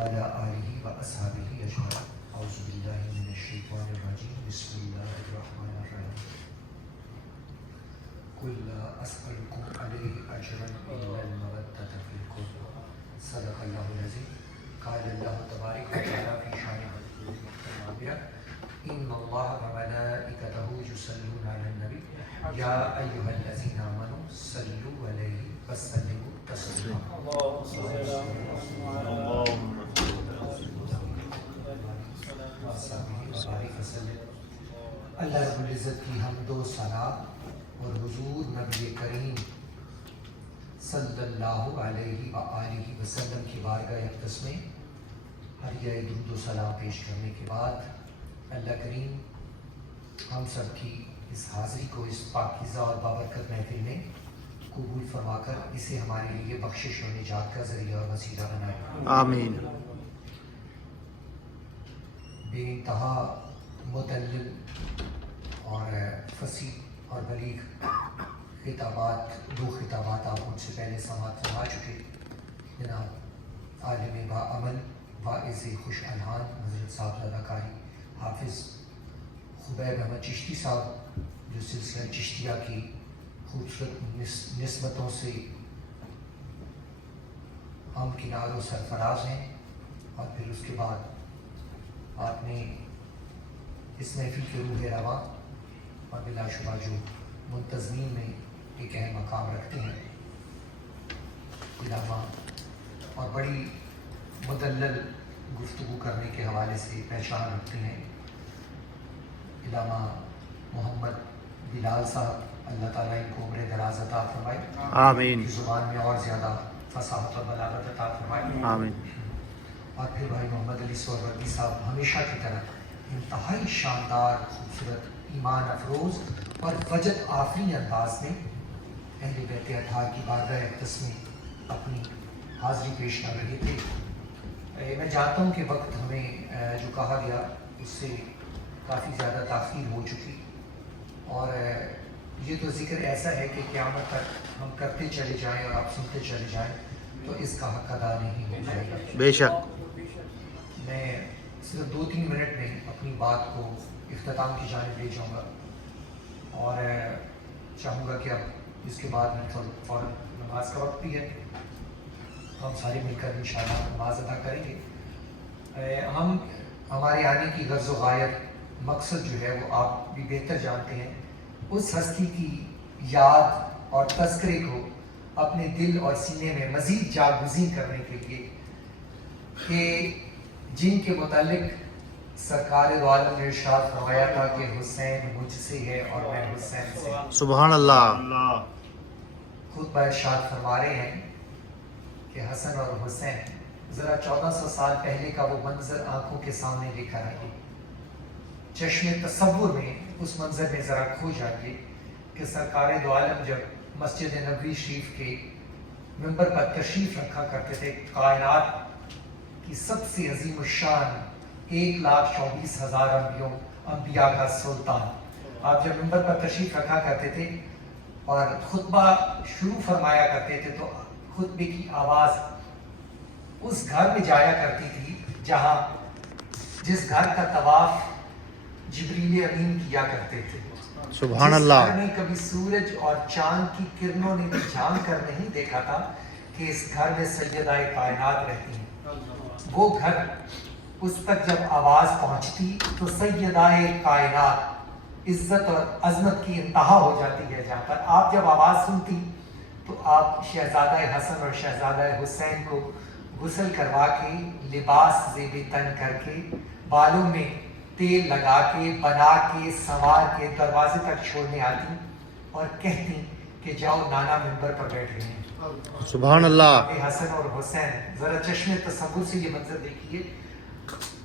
وعلى آله وأصحابه أجمعين. أعوذ بالله من الشيطان الرجيم. بسم الله الرحمن الرحيم. قل لا أسألكم عليه أجرا إلا المودة في القربى. صدق الله العظيم. قال الله تبارك وتعالى في شأن الأنبياء إن الله وملائكته يصلون على النبي يا أيها الذين آمنوا صلوا عليه وسلموا تسليما. اللهم صل على اللہ رب العزت کی حمد و ثنا اور حضور نبی کریم صلی اللہ علیہ وآلہ وسلم کی بارگاہ اقدس میں حریہ درود و سلام پیش کرنے کے بعد اللہ کریم ہم سب کی اس حاضری کو اس پاکیزہ اور بابرکت محفل میں قبول فرما کر اسے ہمارے لیے بخشش و نجات کا ذریعہ اور وسیلہ بنائے. آمین. بے انتہا مدلل اور فصیح اور بلیغ خطابات، دو خطابات آپ مجھ سے پہلے سماعت فرما چکے. جناب عالم با عمل واعظ خوش الحان حضرت صاحبزادہ قاری حافظ خبیب احمد چشتی صاحب جو سلسلہ چشتیہ کی خوبصورت نسبتوں سے ہم کنار و سرفراز ہیں، اور پھر اس کے بعد آپ نے اس محفل کے روح رواں اور بلا شبہ جو منتظمین میں ایک اہم مقام رکھتے ہیں، علامہ اور بڑی مدلل گفتگو کرنے کے حوالے سے پہچان رکھتے ہیں، علامہ محمد بلال صاحب. اللہ تعالیٰ ان کو عمر دراز عطا فرمائے، آمین. کی زبان میں اور زیادہ فصاحت و بلاغت عطا فرمائے. آمین. اور پھر بھائی محمد علی سہروردی صاحب ہمیشہ کی طرح انتہائی شاندار، خوبصورت، ایمان افروز اور وجد آفرین انداز میں اہل بیت اطہار کی بارگاہ اقدس میں اپنی حاضری پیش کر رہے تھے. میں جانتا ہوں کہ وقت ہمیں جو کہا گیا اس سے کافی زیادہ تاخیر ہو چکی، اور یہ تو ذکر ایسا ہے کہ قیامت تک ہم کرتے چلے جائیں اور آپ سنتے چلے جائیں تو اس کا حق ادا نہیں ہو جائے گا. بے شک. میں صرف 2-3 منٹ میں اپنی بات کو اختتام کی جانب لے جاؤں گا، اور چاہوں گا کہ اب اس کے بعد میں فوراً نماز کا وقت بھی ہے تو ہم سارے مل کر انشاءاللہ نماز ادا کریں گے. ہمارے آنے کی غرض و غایت، مقصد جو ہے وہ آپ بھی بہتر جانتے ہیں. اس ہستی کی یاد اور تذکرے کو اپنے دل اور سینے میں مزید جاگزین کرنے کے لیے کہ جن کے متعلق سرکار دو عالم نے ارشاد فرمایا تھا کہ حسین مجھ سے ہے اور میں حسین سے. سبحان اللہ. خود ارشاد فرما رہے ہیں کہ حسن اور حسین، ذرا 1400 سال پہلے کا وہ منظر آنکھوں کے سامنے لے کر آئیے، چشم تصور میں اس منظر میں ذرا کھو جائیے کہ سرکار دو عالم جب مسجد نبوی شریف کے منبر پر تشریف رکھا کرتے تھے، کائنات کی سب سے عظیم الشان 1,24,000 انبیاء کا سلطان، آپ جب منبر پر تشریف رکھا کرتے تھے اور خطبہ شروع فرمایا کرتے تھے تو خطبے کی آواز اس گھر میں جایا کرتی تھی جس گھر کا طواف جبریل امین کیا کرتے تھے. سبحان اللہ. جس گھر میں کبھی سورج اور چاند کی کرنوں نے بھی جان کر نہیں دیکھا تھا کہ اس گھر میں سیدہ کائنات رہتی ہیں، وہ گھر اس تک جب آواز پہنچتی تو سیدہ کائنات عزت اور عظمت کی انتہا ہو جاتی ہے. جہاں پر آپ جب آواز سنتی تو آپ شہزادہ حسن اور شہزادہ حسین کو غسل کروا کے، لباس زیب تن کر کے، بالوں میں تیل لگا کے، بنا کے، سنوار کے دروازے تک چھوڑنے آتی اور کہتی کہ جاؤ نانا منبر پر بیٹھ رہے ہیں. سبحان اللہ. حسن اور حسین ذرا چشم تصور سے یہ منظر دیکھیے،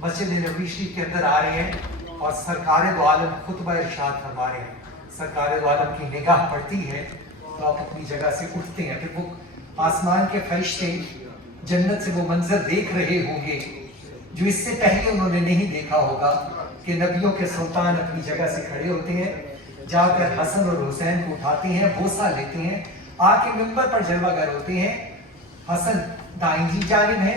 مسجد نبوی شریف کے اندر آ رہے ہیں اور سرکار دو عالم خطبہ ارشاد فرما رہے ہیں. سرکار دو عالم کی نگاہ پڑتی ہے تو آپ اپنی جگہ سے اٹھتے ہیں. پھر وہ آسمان کے فرشتے جنت سے وہ منظر دیکھ رہے ہوں گے جو اس سے پہلے انہوں نے نہیں دیکھا ہوگا کہ نبیوں کے سلطان اپنی جگہ سے کھڑے ہوتے ہیں، جا کر حسن اور حسین کو اٹھاتے ہیں، بوسہ لیتے ہیں، آ کے منبر پر جلوہ گر ہوتے ہیں. حسن دائیں جانب ہے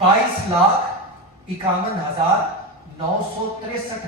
22,51,963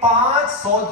500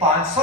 500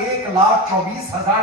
1,24,000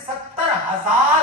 70,000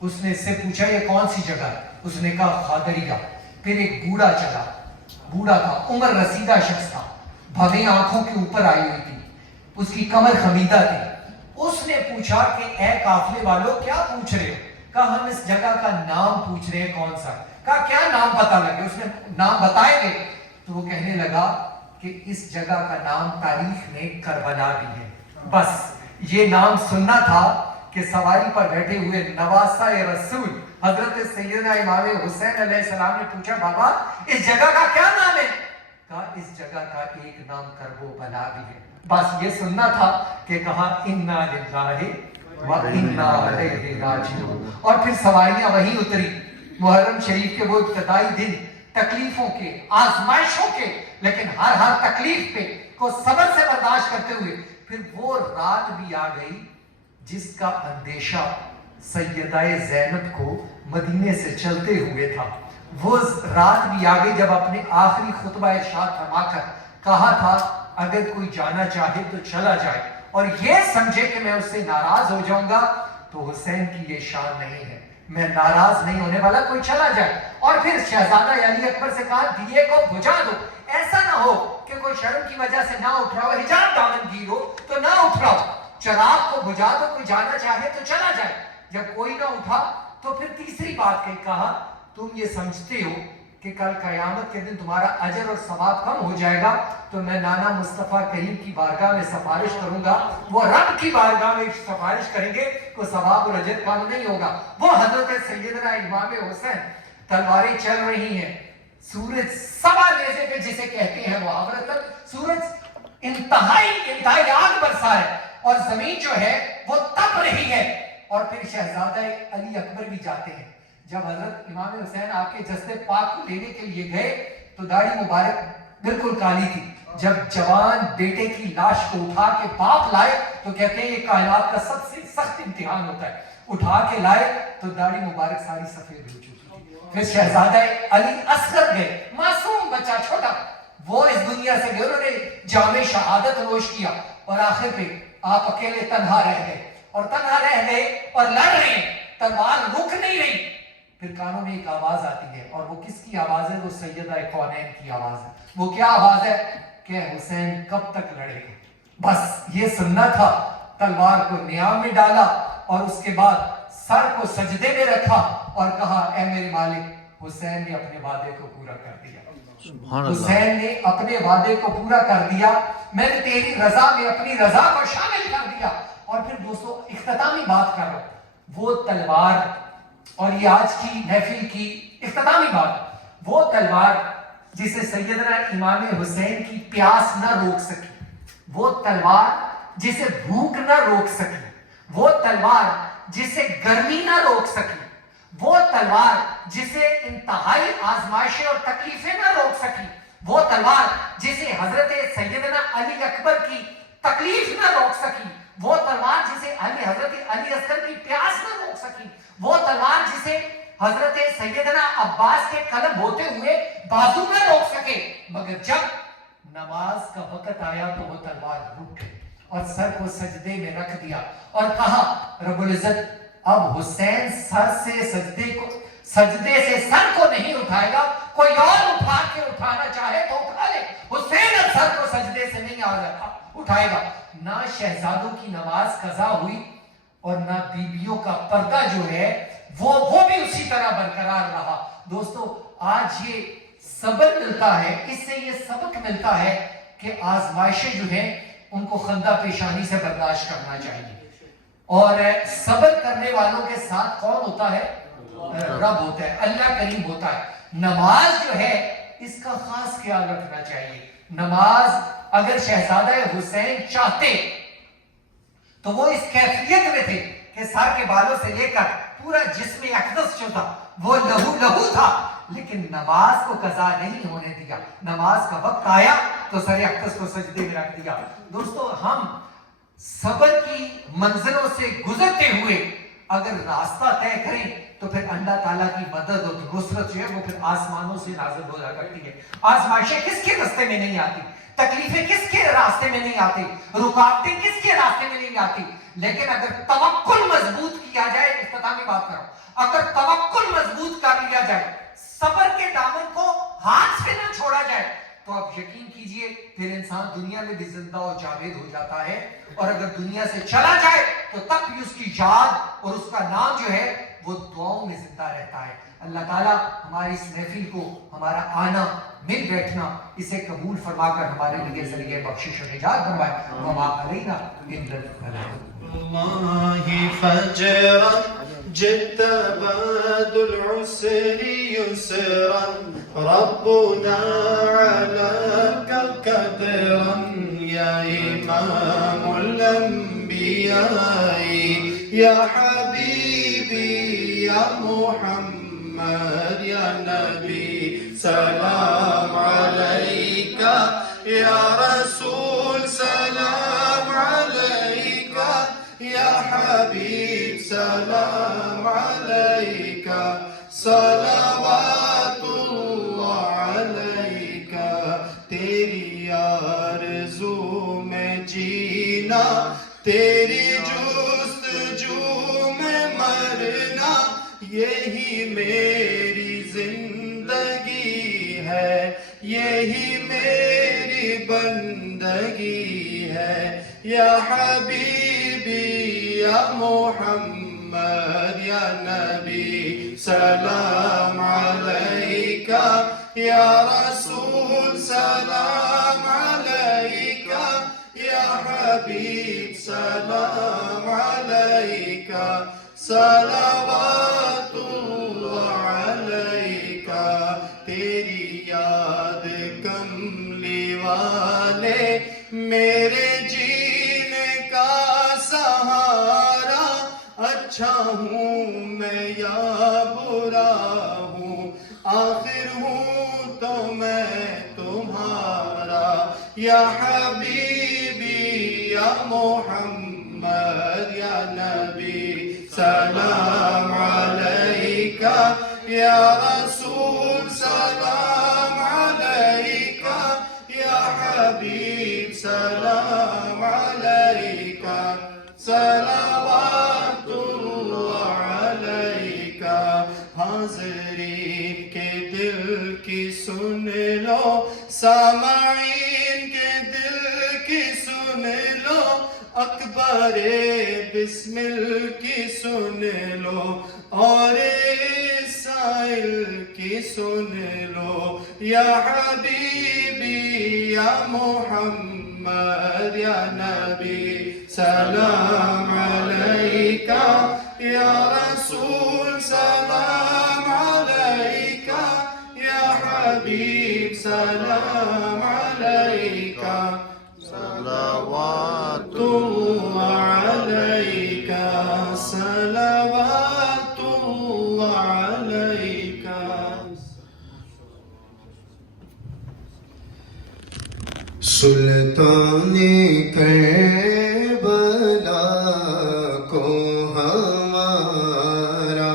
اس نے اس سے پوچھا یہ کون سی جگہ ہے؟ اس نے کہا خادریہ۔ پھر ایک بوڑھا چلا، بوڑھا تھا، عمر رسیدہ شخص تھا، بھویں آنکھوں کے اوپر آئی ہوئی تھی، اس کی کمر خمیدہ تھی۔ اس نے پوچھا کہ اے قافلے والوں کیا پوچھ رہے ہو؟ کہا ہم اس جگہ کا نام پوچھ رہے ہیں کون سا؟ کہا کیا نام پتہ لگے؟ اس نے نام بتائیں گے؟ تو وہ کہنے لگا کہ اس جگہ کا نام تاریخ میں کربلا بھی ہے۔ بس یہ نام سننا تھا کہ سواری پر بیٹھے ہوئے نواسہ رسول حضرت سیدنا امام حسین علیہ السلام نے پوچھا بابا اس جگہ کا کیا نام ہے؟ کہا اس جگہ کا ایک نام کرب و بلا بھی ہے۔ بس یہ سننا تھا کہ کہا انا للہ و انا الیہ راجعون۔ اور پھر سواریاں وہیں اتری۔ محرم شریف کے وہ ابتدائی دن تکلیفوں کے، آزمائشوں کے، لیکن ہر تکلیف پہ کو صبر سے برداشت کرتے ہوئے پھر وہ رات بھی آ گئی جس کا اندیشہ سیدہ زینب کو مدینے سے چلتے ہوئے تھا۔ وہ رات بھی آ گئی جب اپنے آخری خطبہ ارشاد فرما کر کہا تھا اگر کوئی جانا چاہے تو چلا جائے اور یہ سمجھے کہ میں اس سے ناراض ہو جاؤں گا تو حسین کی یہ شان نہیں ہے، میں ناراض نہیں ہونے والا، کوئی چلا جائے۔ اور پھر شہزادہ علی اکبر سے کہا دیے کو بجھا دو، ایسا نہ ہو کہ کوئی شرم کی وجہ سے نہ اٹھ رہا ہو، حجاب دامن گیر ہو تو نہ اٹھ رہا ہو، چراغ کو بجھا دو، کوئی جانا چاہے تو چلا جائے۔ جب کوئی نہ اٹھا تو پھر تیسری بات کہا تم یہ سمجھتے ہو کہ کل قیامت کے دن تمہارا اجر اور ثواب کم ہو جائے گا تو میں نانا مصطفیٰ کریم کی بارگاہ میں سفارش کروں گا، وہ رب کی بارگاہ میں سفارش کریں گے، کوئی ثواب اور اجر کم نہیں ہوگا۔ وہ حضرت سیدنا امام حسین، تلواریں چل رہی ہیں، سورج سوا نیزے پہ جسے کہتے ہیں محاورتاً، سورج انتہائی آگ برسا ہے اور زمین جو ہے وہ تپ رہی ہے۔ اور پھر شہزادہ علی اکبر بھی جاتے ہیں۔ جب حضرت امام حسین آپ کے جسد پاک کو لینے کے لیے گئے تو داڑھی مبارک بالکل کالی تھی۔ جب جوان بیٹے کی لاش کو اٹھا کے باپ لائے تو کہتے ہیں یہ کائنات کا سب سے سخت امتحان ہوتا ہے، اٹھا کے لائے تو داڑھی مبارک ساری سفید ہو چکی تھی۔ پھر شہزادہ علی اصغر گئے، معصوم بچہ چھوٹا، وہ اس دنیا سے گئے، انہوں نے جام شہادت نوش کیا اور آخر پہ آپ اکیلے تنہا رہ گئے اور تنہا رہ گئے اور لڑ رہے ہیں، تلوار رک نہیں رہی۔ پھر کانوں میں ایک آواز آتی ہے اور وہ کس کی آواز ہے؟ وہ سیدہ کونین کی آواز ہے۔ وہ کیا آواز ہے کہ حسین کب تک لڑے گا؟ بس یہ سننا تھا۔ تلوار کو نیام میں ڈالا اور اس کے بعد سر کو سجدے میں رکھا اور کہا اے میرے مالک، حسین نے اپنے وعدے کو پورا کر دیا، حسین نے اپنے وعدے کو پورا کر دیا، میں نے تیری رضا میں اپنی رضا کو شامل کر دیا۔ اور پھر دوستو اختتامی بات کر رہا ہوں، وہ تلوار، اور یہ آج کی محفل کی اختتامی بات، وہ تلوار جسے سیدنا امام حسین کی پیاس نہ روک سکی، وہ تلوار جسے بھوک نہ روک سکی، وہ تلوار جسے گرمی نہ روک سکی، وہ تلوار جسے انتہائی آزمائشیں اور تکلیفیں نہ روک سکی، وہ تلوار جسے حضرت سیدنا علی اکبر کی تکلیف نہ روک سکی، وہ تلوار جسے حضرت علی اصغر کی پیاس نہ روک سکی، وہ تلوار جسے حضرت سیدنا عباس کے قلم ہوتے ہوئے بازو نہ روک سکے، مگر جب نماز کا وقت آیا تو وہ تلوار رک گئی اور سر کو سجدے میں رکھ دیا اور کہا رب العزت اب حسین سر سے سجدے سے سر کو نہیں اٹھائے گا، کوئی اور اٹھا کے اٹھانا چاہے تو اٹھا لے، حسین اب سر کو سجدے سے نہیں اٹھائے گا۔ نہ شہزادوں کی نماز قضا ہوئی اور نہ بیویوں کا پردہ جو ہے وہ بھی اسی طرح برقرار رہا۔ دوستو آج یہ صبر ملتا ہے، اس سے یہ سبق ملتا ہے کہ آزمائشیں جو ہیں ان کو خندہ پیشانی سے برداشت کرنا چاہیے، اور صبر کرنے والوں کے ساتھ کون ہوتا ہے؟ رب ہوتا ہے، اللہ کریم ہوتا ہے۔ نماز جو ہے اس کا خاص خیال رکھنا چاہیے۔ نماز اگر شہزادہ حسین چاہتے تو وہ اس کیفیت میں تھے کہ سر کے بالوں سے لے کر پورا جسم اقدس جو تھا وہ لہو تھا، لیکن نماز کو قضا نہیں ہونے دیا۔ نماز کا وقت آیا تو سر اقدس کو سجدے میں رکھ دیا۔ دوستو ہم صبر کی منزلوں سے گزرتے ہوئے اگر راستہ طے کریں تو پھر اللہ تعالیٰ کی مدد اور نصرت جو ہے وہ پھر آسمانوں سے نازل ہو جا کرتی ہے۔ آزمائشیں کس کے راستے میں نہیں آتی، تکلیفیں کس کے راستے میں نہیں آتی، رکاوٹیں کس کے راستے میں نہیں آتی، لیکن اگر توکل مضبوط کیا جائے، اختتامی بات کروں، اگر توکل مضبوط کر لیا جائے, صبر کے دامن کو ہاتھ سے نہ چھوڑا جائے, تو آپ یقین کیجئے پھر انسان دنیا میں بھی زندہ و جاوید ہو جاتا ہے, اور اگر دنیا سے چلا جائے تو تب بھی اس کی یاد اور اس کا نام جو ہے وہ دعاؤں میں زندہ رہتا ہے. اللہ تعالیٰ ہماری اس محفل کو, ہمارا آنا, مل بیٹھنا, اسے قبول فرما کر ہمارے لیے ذریعہ بخشش و نجات بنوائے. وما علینا الا البلاغ. والله فجرا جد بعد العسر يسرا ربنا علىك قدرا يا إمام الأنبياء يا حبيبي يا محمد يا نبي سلام عليك يا رسول سلام عليك يا حبيب سلام عليك صلوات الله عليك. تیری آرزو میں جینا, تیری جستجو میں مرنا, یہی میری زندگی ہے, یہی میری بندگی ہے. یا حبیبی یا محمد یا نبی سلام علیکہ, یا رسول سلام علیکہ, یا حبیب سلام علیکہ صلوات اللہ علیکہ. تیری یاد کملی والے میرے جینے کا سہارا, اچھا ہوں میں یا برا ہوں, آخر ہوں تو میں تمہارا. یا حبیبی یا محمد یا نبی سلام علیکہ, یا رسول سلام علیکہ, یا حبیب سلام علیکہ صلوات اللہ علیکہ. حاضرین کے دل کی سن لو, سامعین کے دل کی سن لو, اکبر بسمل کی سن لو, اور سائل کی سن لو. یا حبیبی یا محمد یا نبی سلام علیکہ, یا رسول سلام علیکہ, یا حبیب سلام علیکہ صلوات اللہ علیکہ, صلوات اللہ علیکہ. سلطان کربلا کو ہمارا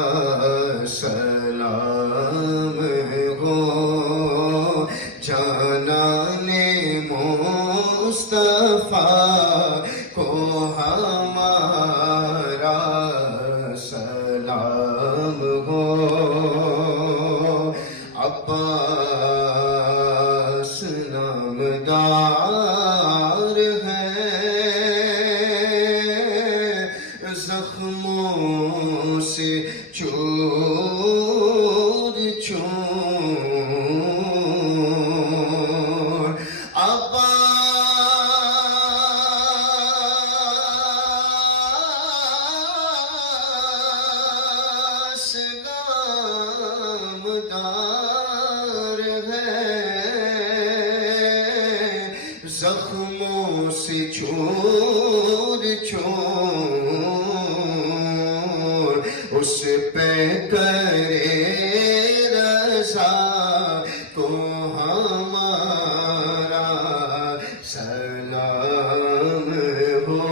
سلام ہو, جانان مصطفیٰ کو ہمارا سلام ہو. عباس نامدار ہے, زخموں سے چور چور. عباس نامدار ہے, زخموں سے چور چور. اس پہ کرے رضا کو ہمارا سلام ہو.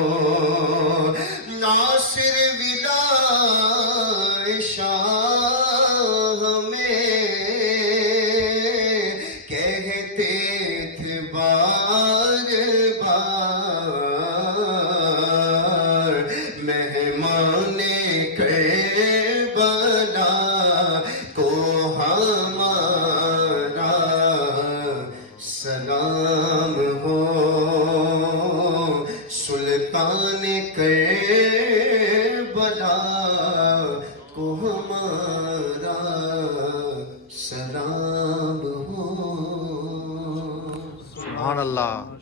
ناصر ولائے شاہ میں کہتے تھے بار بار, مہمان کربلا اللہ